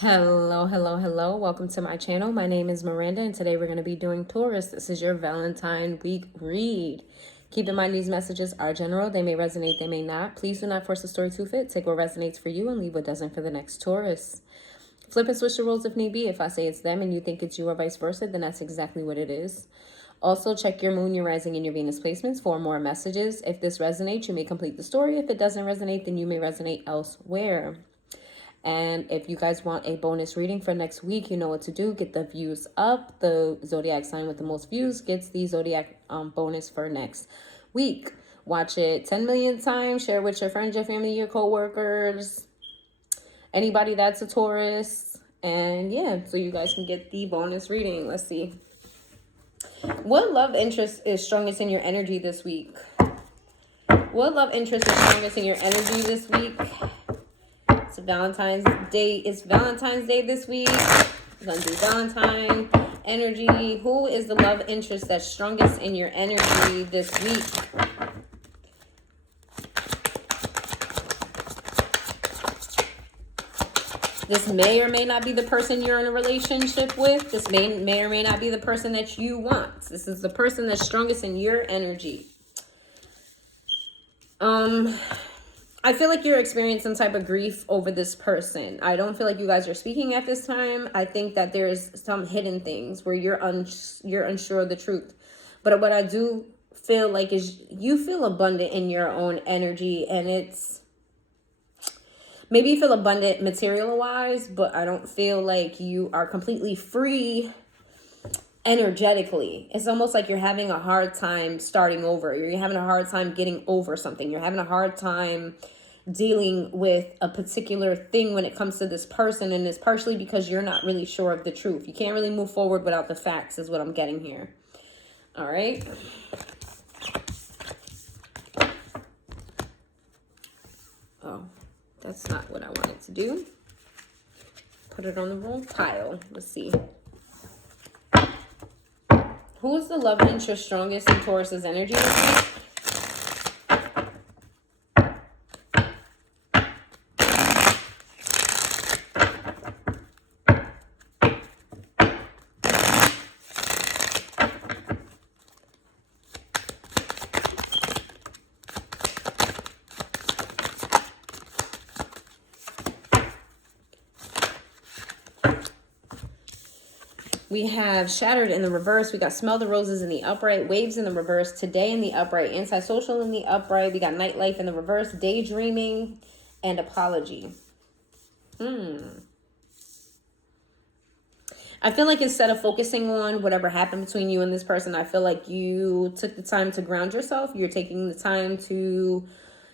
Hello, hello, hello. Welcome to my channel. My name is Miranda, and today we're going to be doing Taurus. This is your Valentine week read. Keep in mind these messages are general. They may resonate, they may not. Please do not force the story to fit. Take what resonates for you and leave what doesn't for the next Taurus. Flip and switch the roles if need be. If I say it's them and you think it's you or vice versa, then that's exactly what it is. Also, check your moon, your rising, and your Venus placements for more messages. If this resonates, you may complete the story. If it doesn't resonate, then you may resonate elsewhere. And if you guys want a bonus reading for next week, you know what to do. Get the views up. The zodiac sign with the most views gets the zodiac bonus for next week. Watch it 10 million times. Share with your friends, your family, your co-workers, anybody that's a Taurus. And yeah, so you guys can get the bonus reading. Let's see. What love interest is strongest in your energy this week? What love interest is strongest in your energy this week? It's Valentine's Day. It's Valentine's Day this week. We're going to do Valentine energy. Who is the love interest that's strongest in your energy this week? This may or may not be the person you're in a relationship with. This may or may not be the person that you want. This is the person that's strongest in your energy. I feel like you're experiencing some type of grief over this person. I don't feel like you guys are speaking at this time. I think that there's some hidden things where you're unsure of the truth. But what I do feel like is you feel abundant in your own energy, and it's maybe you feel abundant material-wise, but I don't feel like you are completely free energetically. It's almost like you're having a hard time starting over. You're having a hard time getting over something. You're having a hard time dealing with a particular thing when it comes to this person, and it's partially because you're not really sure of the truth. You can't really move forward without the facts is what I'm getting here. All right. Oh, that's not what I wanted to do. Put it on the wrong pile. Let's see. Who is the love interest strongest in Taurus's energy this week? We have Shattered in the reverse. We got Smell the Roses in the upright. Waves in the reverse. Today in the upright. Antisocial in the upright. We got Nightlife in the reverse. Daydreaming and Apology. I feel like instead of focusing on whatever happened between you and this person, I feel like you took the time to ground yourself. You're taking the time to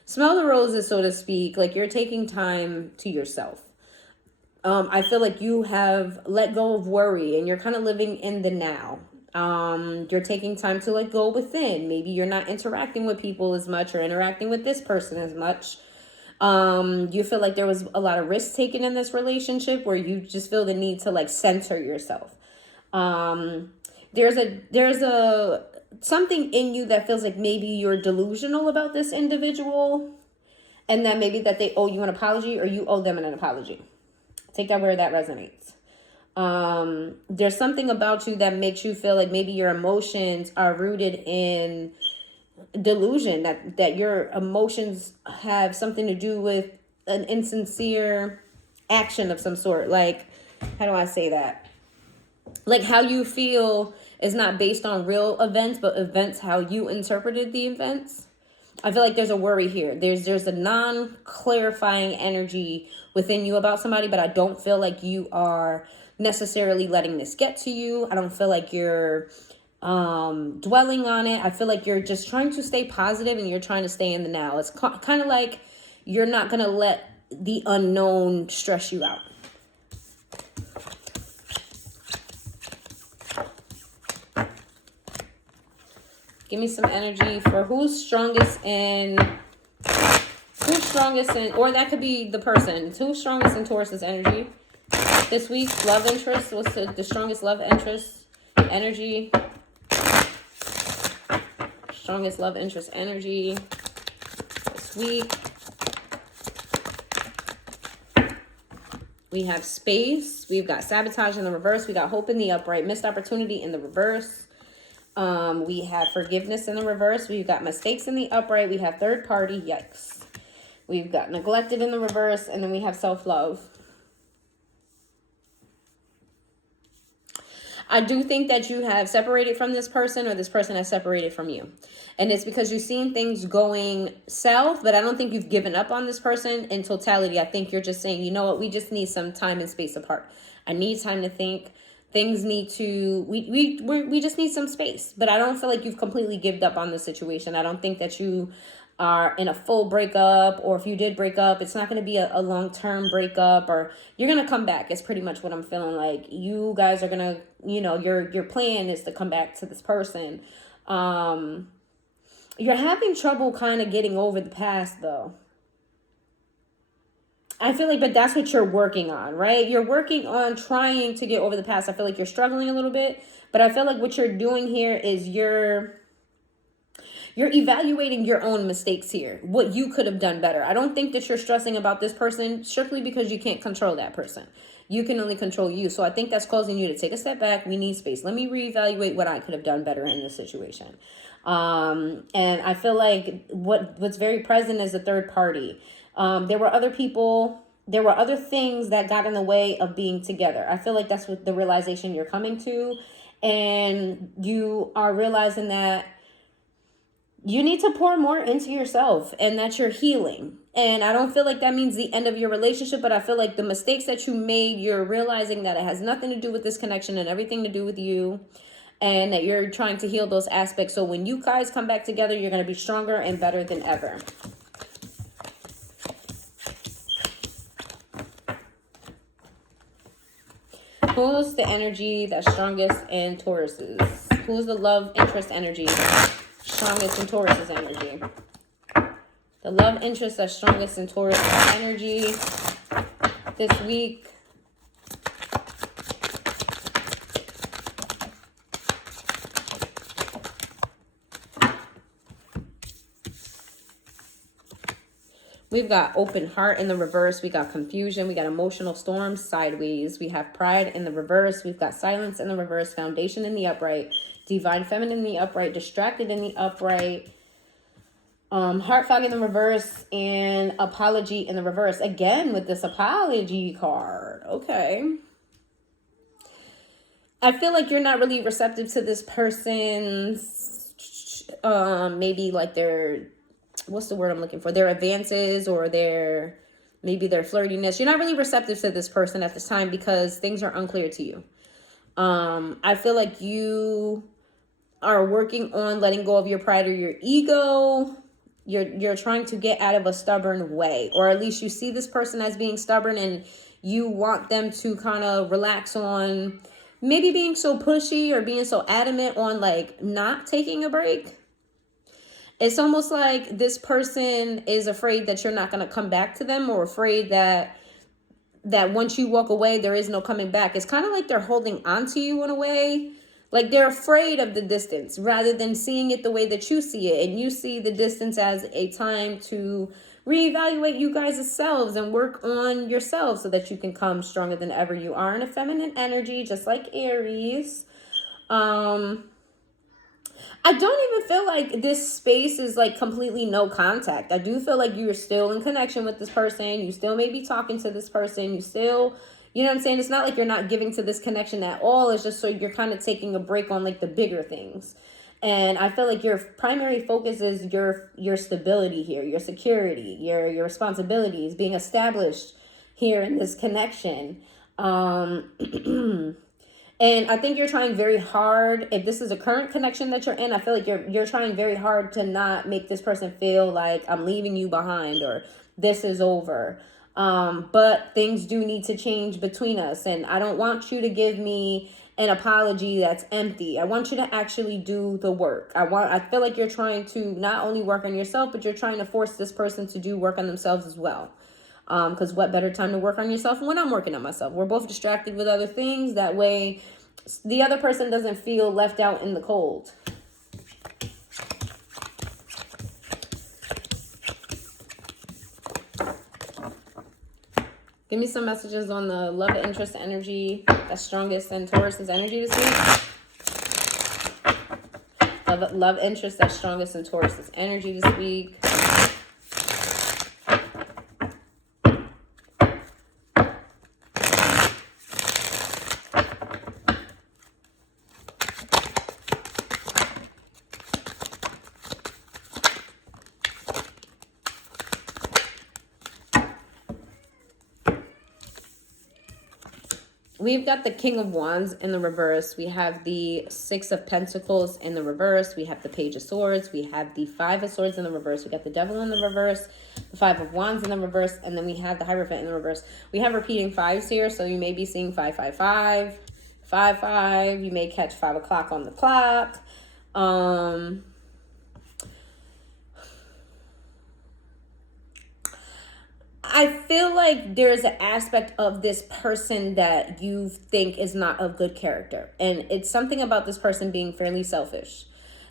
smell the roses, so to speak. Like you're taking time to yourself. I feel like you have let go of worry and you're kind of living in the now. You're taking time to let go within. Maybe you're not interacting with people as much or interacting with this person as much. You feel like there was a lot of risk taken in this relationship where you just feel the need to like center yourself. There's a something in you that feels like maybe you're delusional about this individual, and that maybe that they owe you an apology or you owe them an apology. Take that where that resonates. There's something about you that makes you feel like maybe your emotions are rooted in delusion, that your emotions have something to do with an insincere action of some sort. Like, how do I say that? Like how you feel is not based on real events, but events how you interpreted the events. I feel like there's a worry here. There's a non-clarifying energy within you about somebody, but I don't feel like you are necessarily letting this get to you. I don't feel like you're dwelling on it. I feel like you're just trying to stay positive and you're trying to stay in the now. It's kind of like you're not going to let the unknown stress you out. Give me some energy for who's strongest in, or that could be the person. Who's strongest in Taurus's energy this week? Love interest. What's the strongest love interest energy? Strongest love interest energy this week. We have space. We've got sabotage in the reverse. We got hope in the upright. Missed opportunity in the reverse. We have forgiveness in the reverse. We've got mistakes in the upright. We have third party. Yikes. We've got neglected in the reverse. And then we have self-love. I do think that you have separated from this person, or this person has separated from you. And it's because you've seen things going south, but I don't think you've given up on this person in totality. I think you're just saying, you know what, we just need some time and space apart. I need time to think. Things need to, we just need some space. But I don't feel like you've completely given up on the situation. I don't think that you are in a full breakup, or if you did break up, it's not going to be a long-term breakup, or you're going to come back. It's pretty much what I'm feeling like. You guys are going to, you know, your plan is to come back to this person. You're having trouble kind of getting over the past, though. I feel like, but that's what you're working on, right? You're working on trying to get over the past. I feel like you're struggling a little bit, but I feel like what you're doing here is you're evaluating your own mistakes here, what you could have done better. I don't think that you're stressing about this person strictly because you can't control that person. You can only control you. So I think that's causing you to take a step back. We need space. Let me reevaluate what I could have done better in this situation. And I feel like what's very present is the third party. There were other people, there were other things that got in the way of being together. I feel like that's what the realization you're coming to. And you are realizing that you need to pour more into yourself and that you're healing. And I don't feel like that means the end of your relationship, but I feel like the mistakes that you made, you're realizing that it has nothing to do with this connection and everything to do with you, and that you're trying to heal those aspects. So when you guys come back together, you're going to be stronger and better than ever. Who's the energy that's strongest in Taurus's? Who's the love interest energy strongest in Taurus's energy? The love interest that's strongest in Taurus's energy this week. We've got open heart in the reverse. We got confusion. We got emotional storms sideways. We have pride in the reverse. We've got silence in the reverse. Foundation in the upright. Divine feminine in the upright. Distracted in the upright. Heart fog in the reverse. And apology in the reverse. Again with this apology card. Okay. I feel like you're not really receptive to this person's maybe like their, what's the word I'm looking for? Their advances, or maybe their flirtiness. You're not really receptive to this person at this time because things are unclear to you. I feel like you are working on letting go of your pride or your ego. You're trying to get out of a stubborn way, or at least you see this person as being stubborn and you want them to kind of relax on maybe being so pushy or being so adamant on like not taking a break. It's almost like this person is afraid that you're not going to come back to them, or afraid that once you walk away, there is no coming back. It's kind of like they're holding on to you in a way. Like they're afraid of the distance rather than seeing it the way that you see it. And you see the distance as a time to reevaluate you guys' selves and work on yourselves so that you can come stronger than ever. You are in a feminine energy, just like Aries. I don't even feel like this space is like completely no contact. I do feel like you're still in connection with this person. You still may be talking to this person. You still, you know what I'm saying? It's not like you're not giving to this connection at all. It's just so you're kind of taking a break on like the bigger things. And I feel like your primary focus is your stability here, your security, your responsibilities being established here in this connection. And I think you're trying very hard. If this is a current connection that you're in, I feel like you're trying very hard to not make this person feel like I'm leaving you behind or this is over. But things do need to change between us. And I don't want you to give me an apology that's empty. I want you to actually do the work. I feel like you're trying to not only work on yourself, but you're trying to force this person to do work on themselves as well. Because what better time to work on yourself when I'm working on myself? We're both distracted with other things. That way, the other person doesn't feel left out in the cold. Give me some messages on the love interest energy that's strongest in Taurus's energy this week. Love interest that's strongest in Taurus's energy this week. We've got the King of Wands in the reverse. We have the Six of Pentacles in the reverse. We have the Page of Swords. We have the Five of Swords in the reverse. We got the Devil in the reverse, the Five of Wands in the reverse, and then we have the Hierophant in the reverse. We have repeating fives here, so you may be seeing 555, 55. You may catch 5 o'clock on the clock. I feel like there's an aspect of this person that you think is not of good character. And it's something about this person being fairly selfish.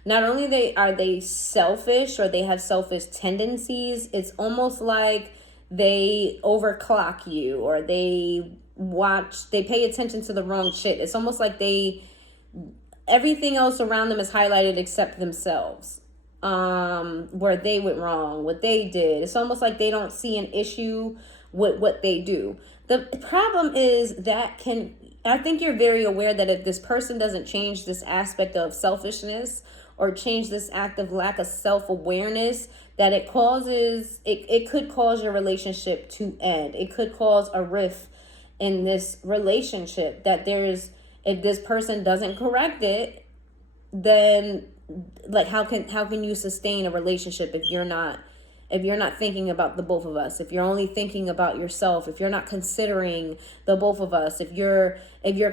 Not only are they selfish or they have selfish tendencies, it's almost like they overclock you or they pay attention to the wrong shit. It's almost like everything else around them is highlighted except themselves. Where they went wrong, what they did. It's almost like they don't see an issue with what they do. The problem is I think you're very aware that if this person doesn't change this aspect of selfishness or change this act of lack of self-awareness, that it could cause your relationship to end. It could cause a rift in this relationship, that if this person doesn't correct it, then like how can you sustain a relationship if you're not thinking about the both of us, if you're only thinking about yourself, if you're not considering the both of us, if you're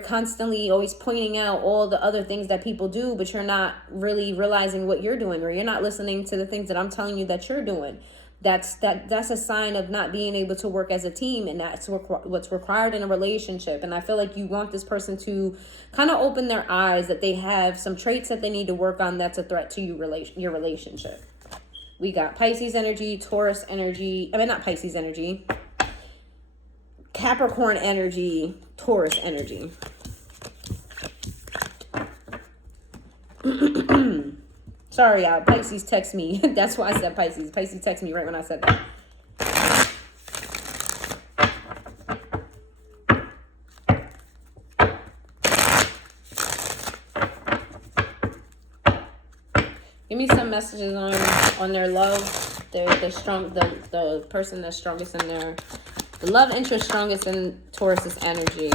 constantly always pointing out all the other things that people do, but you're not really realizing what you're doing, or you're not listening to the things that I'm telling you that you're doing. That's a sign of not being able to work as a team, and that's what's required in a relationship. And I feel like you want this person to kind of open their eyes that they have some traits that they need to work on that's a threat to your relationship. We got Pisces energy, Taurus energy, not Pisces energy, Capricorn energy, Taurus energy. Sorry, y'all. Pisces text me. That's why I said Pisces. Pisces text me right when I said that. Give me some messages on their love. The person that's strongest in their the love interest strongest in Taurus's energy.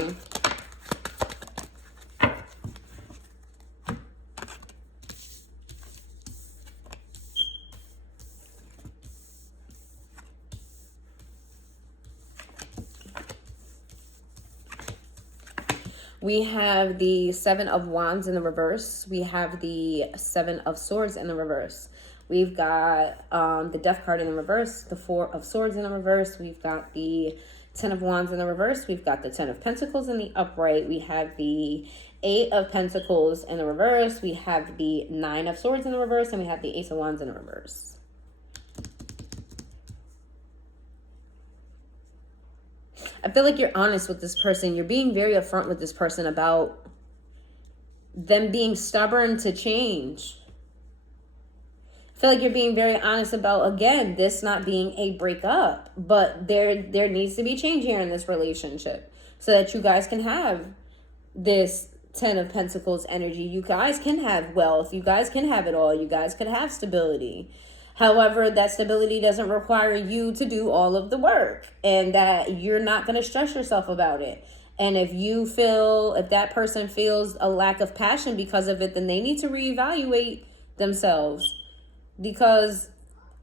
We have the Seven of Wands in the reverse. We have the Seven of Swords in the reverse. We've got the Death card in the reverse, the Four of Swords in the reverse. We've got the Ten of Wands in the reverse. We've got the Ten of Pentacles in the upright. We have the Eight of Pentacles in the reverse. We have the Nine of Swords in the reverse. And we have the Ace of Wands in the reverse. I feel like you're honest with this person. You're being very upfront with this person about them being stubborn to change. I feel like you're being very honest about, again, this not being a breakup, but there needs to be change here in this relationship so that you guys can have this Ten of Pentacles energy. You guys can have wealth. You guys can have it all. You guys can have stability. However, that stability doesn't require you to do all of the work, and that you're not going to stress yourself about it. And if that person feels a lack of passion because of it, then they need to reevaluate themselves, because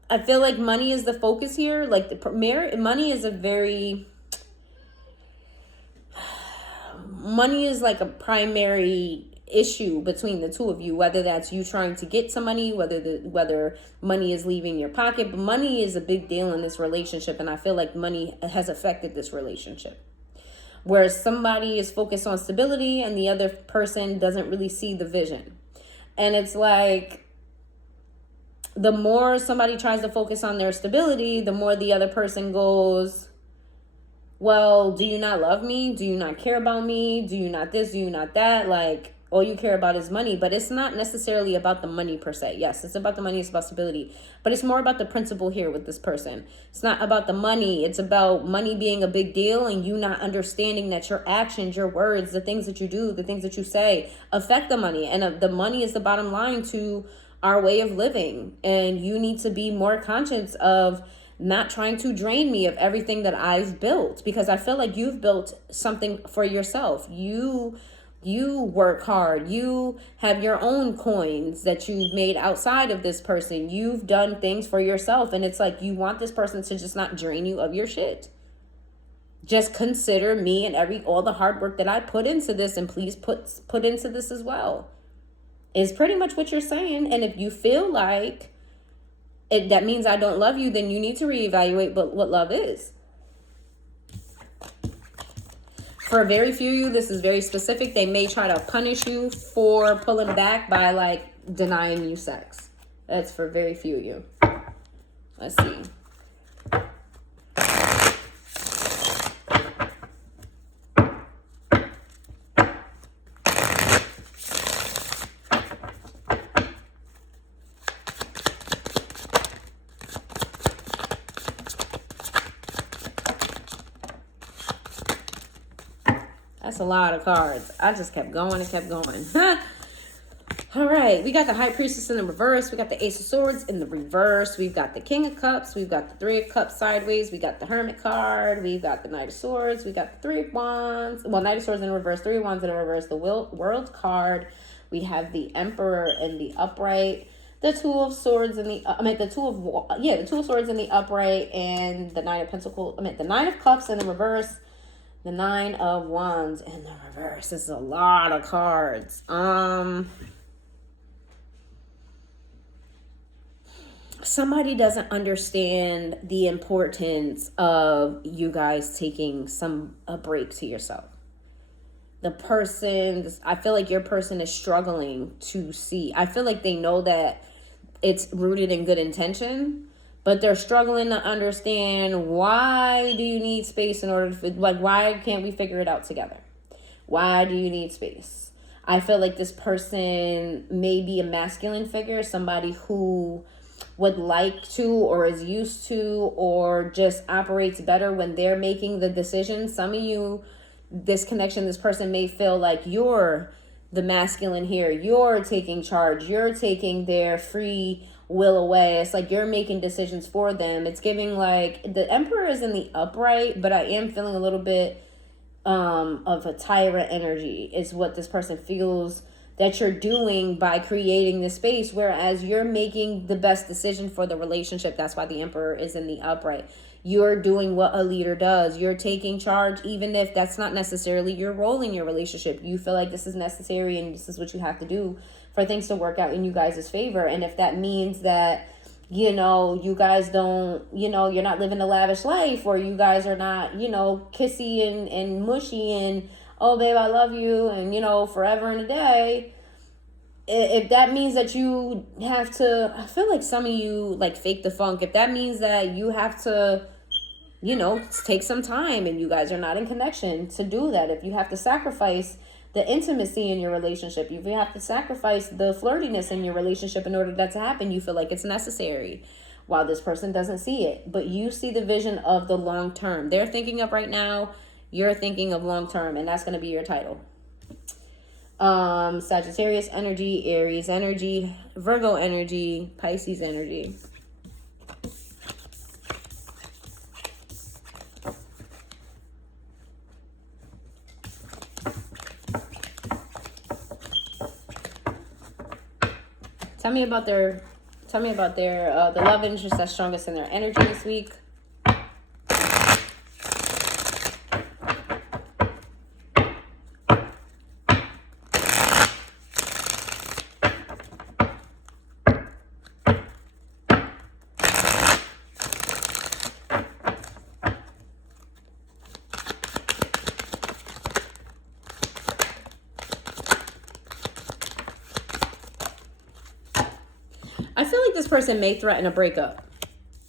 I feel like money is the focus here. Like money is money is like a primary issue between the two of you, whether that's you trying to get some money, whether money is leaving your pocket. But money is a big deal in this relationship, and I feel like money has affected this relationship, whereas somebody is focused on stability and the other person doesn't really see the vision. And it's like the more somebody tries to focus on their stability, the more the other person goes, well, do you not love me? Do you not care about me? Do you not this? Do you not that? Like, all you care about is money. But it's not necessarily about the money per se. Yes, it's about the money. It's about stability. But it's more about the principle here with this person. It's not about the money. It's about money being a big deal and you not understanding that your actions, your words, the things that you do, the things that you say affect the money. And the money is the bottom line to our way of living. And you need to be more conscious of not trying to drain me of everything that I've built, because I feel like you've built something for yourself. You work hard. You have your own coins that you've made outside of this person. You've done things for yourself, and it's like you want this person to just not drain you of your shit. Just consider me and all the hard work that I put into this, and please put into this as well. Is pretty much what you're saying. And if you feel like that means I don't love you, then you need to reevaluate what love is. For very few of you, this is very specific. They may try to punish you for pulling back by like denying you sex. That's for very few of you. Let's see. That's a lot of cards. I just kept going and kept going. All right. We got the High Priestess in the reverse. We got the Ace of Swords in the reverse. We've got the King of Cups. We've got the Three of Cups sideways. We got the Hermit card. We've got the Knight of Swords. We got the Three of Wands. Well, Knight of Swords in reverse. Three of Wands in reverse. The World card. We have the Emperor in the upright. The Two of Swords in the... the Two of Swords in the upright. And the Nine of Pentacles... the Nine of Cups in the reverse. The Nine of Wands in the reverse. This is a lot of cards. Somebody doesn't understand the importance of you guys taking a break to yourself. I feel like your person is struggling to see. I feel like they know that it's rooted in good intention, but they're struggling to understand, why do you need space in order to, why can't we figure it out together? Why do you need space? I feel like this person may be a masculine figure, somebody who would like to or is used to or just operates better when they're making the decision. Some of you, this person may feel like you're the masculine here. You're taking charge. You're taking their free will away. It's like you're making decisions for them. It's giving like the Emperor is in the upright, but I am feeling a little bit of a tyrant energy is what this person feels that you're doing by creating this space, whereas you're making the best decision for the relationship. That's why the Emperor is in the upright. You're doing what a leader does. You're taking charge, even if that's not necessarily your role in your relationship. You feel like this is necessary and this is what you have to do for things to work out in you guys' favor. And if that means that, you guys don't, you're not living a lavish life, or you guys are not, kissy and mushy and, oh, babe, I love you, and, forever and a day. If that means that you have to, I feel like some of you, like, fake the funk. If that means that you have to, take some time and you guys are not in connection to do that. If you have to sacrifice the intimacy in your relationship, if you have to sacrifice the flirtiness in your relationship in order for that to happen, you feel like it's necessary. While this person doesn't see it. But you see the vision of the long term. They're thinking of right now. You're thinking of long term, and that's going to be your title. Sagittarius energy, Aries energy, Virgo energy, Pisces energy. Tell me about their the love interest that's strongest in their energy this week. I feel like this person may threaten a breakup.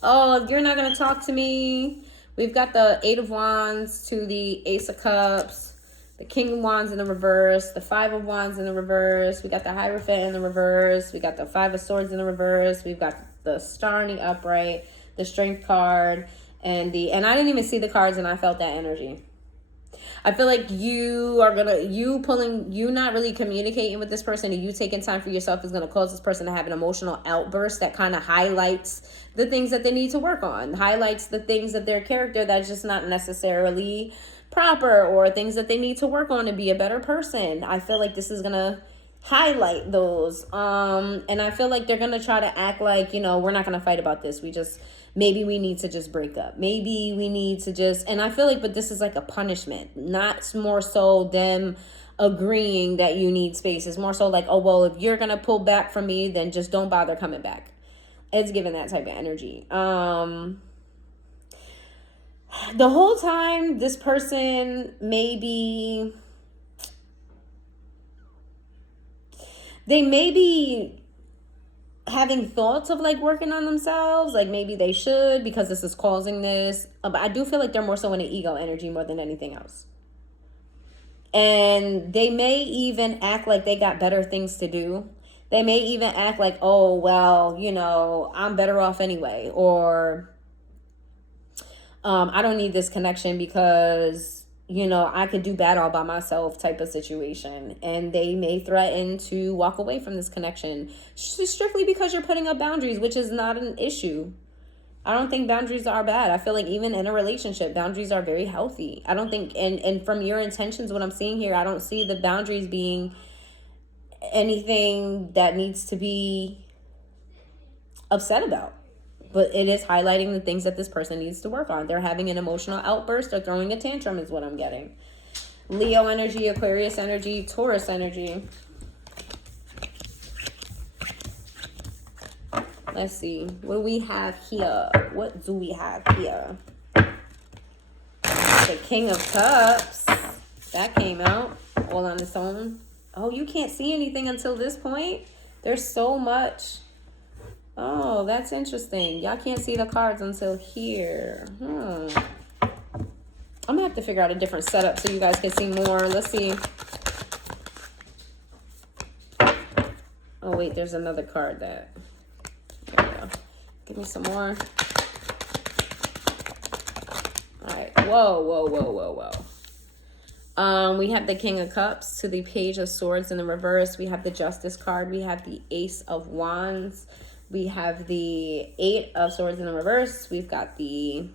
Oh, if you're not going to talk to me, We've got the Eight of Wands to the Ace of Cups, the King of Wands in the reverse, the Five of Wands in the reverse. We got the Hierophant in the reverse. We got the Five of Swords in the reverse. We've got the Star in the upright, the Strength card, and I didn't even see the cards, and I felt that energy. I feel like you not really communicating with this person and you taking time for yourself is going to cause this person to have an emotional outburst that kind of highlights the things that they need to work on, highlights the things of their character that's just not necessarily proper, or things that they need to work on to be a better person. I feel like this is going to highlight those. And I feel like they're going to try to act like, we're not going to fight about this. Maybe we need to just break up. Maybe we need to just, and I feel like, but this is like a punishment, not more so them agreeing that you need space. It's more so like, oh, well, if you're going to pull back from me, then just don't bother coming back. It's giving that type of energy. The whole time, this person they may be having thoughts of like working on themselves, like maybe they should, because this is causing this. But I do feel like they're more so in an ego energy more than anything else. And they may even act like they got better things to do. They may even act like, oh, well, I'm better off anyway. Or I don't need this connection because, I could do bad all by myself type of situation. And they may threaten to walk away from this connection strictly because you're putting up boundaries, which is not an issue. I don't think boundaries are bad. I feel like even in a relationship, boundaries are very healthy. I don't think, and from your intentions, what I'm seeing here, I don't see the boundaries being anything that needs to be upset about. But it is highlighting the things that this person needs to work on. They're having an emotional outburst or throwing a tantrum is what I'm getting. Leo energy, Aquarius energy, Taurus energy. Let's see. What do we have here? What do we have here? The King of Cups. That came out all on its own. Oh, you can't see anything until this point? There's so much. Oh, that's interesting. Y'all can't see the cards until here. I'm going to have to figure out a different setup so you guys can see more. Let's see. Oh, wait, there's another card that... There we go. Give me some more. All right. Whoa, whoa, whoa, whoa, whoa. We have the King of Cups to the Page of Swords in the reverse. We have the Justice card. We have the Ace of Wands. We have the Eight of Swords in the reverse. We've got the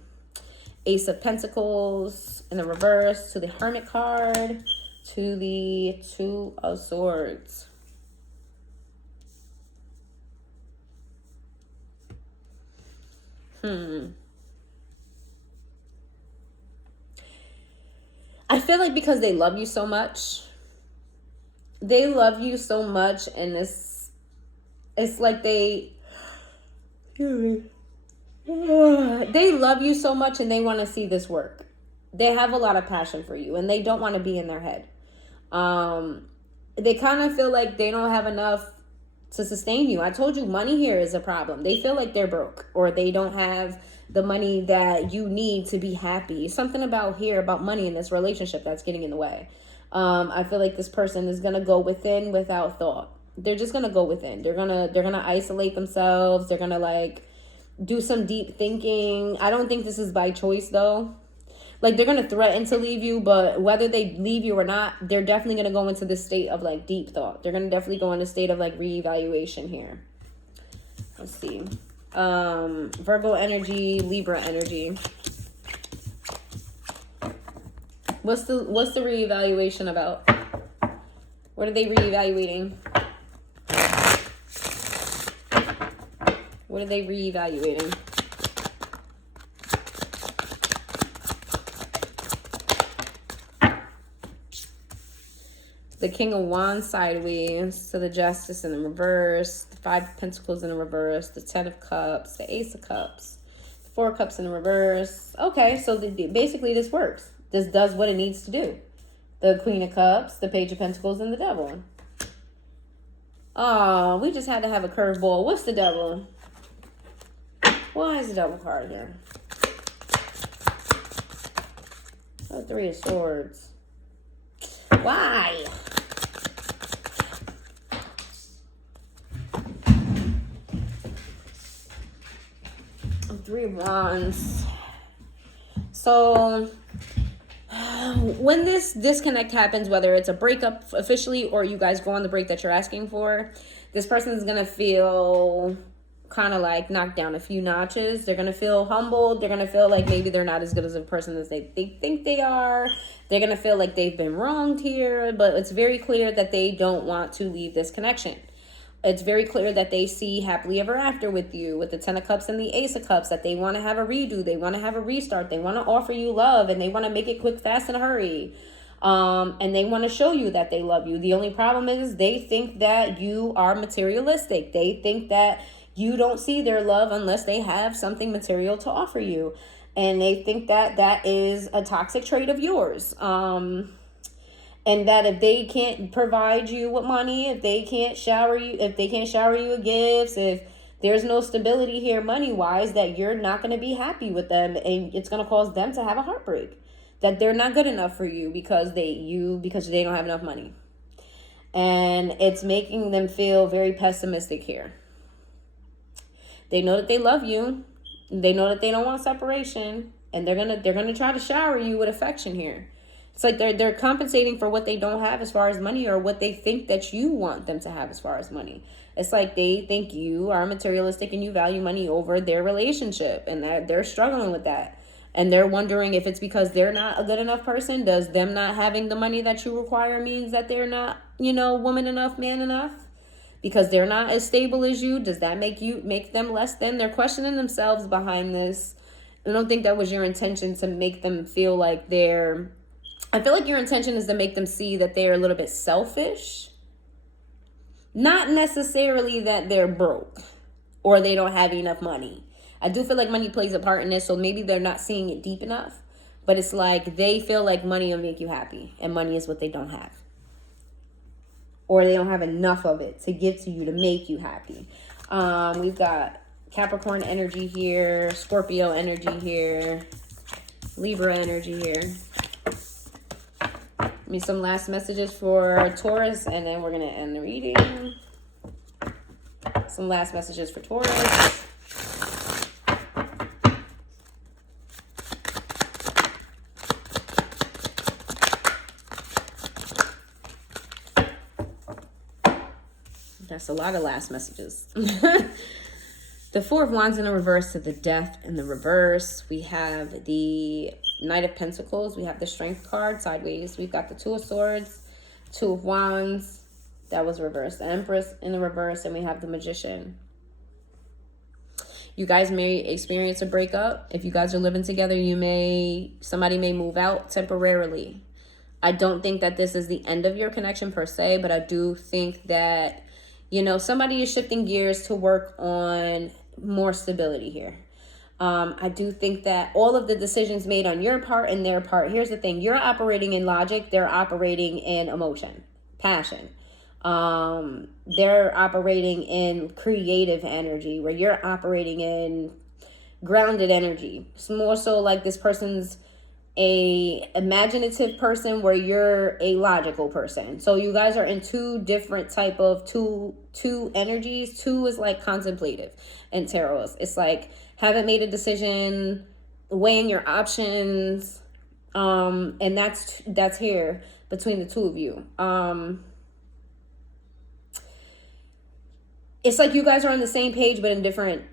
Ace of Pentacles in the reverse, to the Hermit card, to the Two of Swords. I feel like because they love you so much, and it's like they love you so much and they want to see this work. They have a lot of passion for you and they don't want to be in their head. They kind of feel like they don't have enough to sustain you. I told you money here is a problem. They feel like they're broke or they don't have the money that you need to be happy. Something about money in this relationship that's getting in the way. I feel like this person is going to go within without thought. They're just going to go within. They're going to isolate themselves. They're going to like do some deep thinking. I don't think this is by choice though. Like they're going to threaten to leave you, but whether they leave you or not, they're definitely going to go into this state of like deep thought. They're going to definitely go into a state of like reevaluation here. Let's see. Virgo energy, Libra energy. What's the reevaluation about? What are they reevaluating? What are they reevaluating? The King of Wands sideways, to the Justice in the reverse, the Five of Pentacles in the reverse, the Ten of Cups, the Ace of Cups, the Four of Cups in the reverse. Okay, so basically this works. This does what it needs to do. The Queen of Cups, the Page of Pentacles, and the Devil. Oh, we just had to have a curveball. What's the Devil? Why is the Devil card here? Oh, Three of Swords. Why? Three of Wands. So when this disconnect happens, whether it's a breakup officially or you guys go on the break that you're asking for, this person is going to feel kind of like knocked down a few notches. They're going to feel humbled. They're going to feel like maybe they're not as good as a person as they think they are. They're going to feel like they've been wronged here, but it's very clear that they don't want to leave this connection. It's very clear that they see happily ever after with you, with the 10 of Cups and the Ace of Cups, that they want to have a redo. They want to have a restart. They want to offer you love, and they want to make it quick, fast, and hurry. And they want to show you that they love you. The only problem is they think that you are materialistic. They think that you don't see their love unless they have something material to offer you. And they think that that is a toxic trait of yours. And that if they can't provide you with money, if they can't shower you with gifts, if there's no stability here money-wise, that you're not going to be happy with them, and it's going to cause them to have a heartbreak. That they're not good enough for you because they don't have enough money. And it's making them feel very pessimistic here. They know that they love you. They know that they don't want separation, and they're gonna try to shower you with affection here. It's like they're compensating for what they don't have as far as money, or what they think that you want them to have as far as money. It's like they think you are materialistic and you value money over their relationship, and that they're struggling with that. And they're wondering if it's because they're not a good enough person. Does them not having the money that you require means that they're not, woman enough, man enough? Because they're not as stable as you, does that make them less than? They're questioning themselves behind this. I don't think that was your intention, to make them feel like I feel like your intention is to make them see that they're a little bit selfish. Not necessarily that they're broke or they don't have enough money. I do feel like money plays a part in this, so maybe they're not seeing it deep enough. But it's like they feel like money will make you happy, and money is what they don't have. Or they don't have enough of it to give to you to make you happy. We've got Capricorn energy here, Scorpio energy here, Libra energy here. Me some last messages for Taurus, and then we're going to end the reading. Some last messages for Taurus. That's a lot of last messages. The Four of Wands in the reverse to the Death in the reverse. We have the Knight of Pentacles. We have the Strength card sideways. We've got the Two of Swords, Two of Wands. That was reversed. The Empress in the reverse. And we have the Magician. You guys may experience a breakup. If you guys are living together, somebody may move out temporarily. I don't think that this is the end of your connection per se, but I do think that, somebody is shifting gears to work on more stability here. I do think that all of the decisions made on your part and their part, here's the thing, you're operating in logic, they're operating in emotion, passion. They're operating in creative energy, where you're operating in grounded energy. It's more so like this person's a imaginative person, where you're a logical person. So you guys are in two different type of two energies. Two is like contemplative, and tarot it's like haven't made a decision, weighing your options, and that's here between the two of you. It's like you guys are on the same page, but in different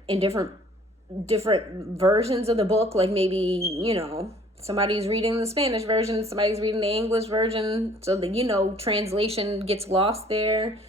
versions of the book. Like maybe, somebody's reading the Spanish version, somebody's reading the English version. So the, translation gets lost there.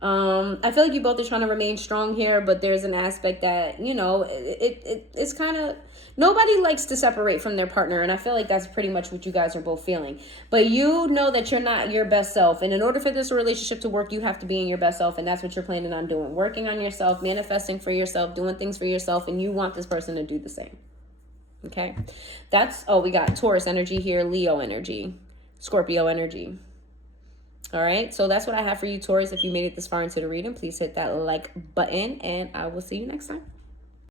I feel like you both are trying to remain strong here, but there's an aspect that, it's kind of, nobody likes to separate from their partner. And I feel like that's pretty much what you guys are both feeling. But you know that you're not your best self. And in order for this relationship to work, you have to be in your best self. And that's what you're planning on doing. Working on yourself, manifesting for yourself, doing things for yourself. And you want this person to do the same. Okay. We got Taurus energy here, Leo energy, Scorpio energy. All right. So that's what I have for you, Taurus. If you made it this far into the reading, please hit that like button, and I will see you next time.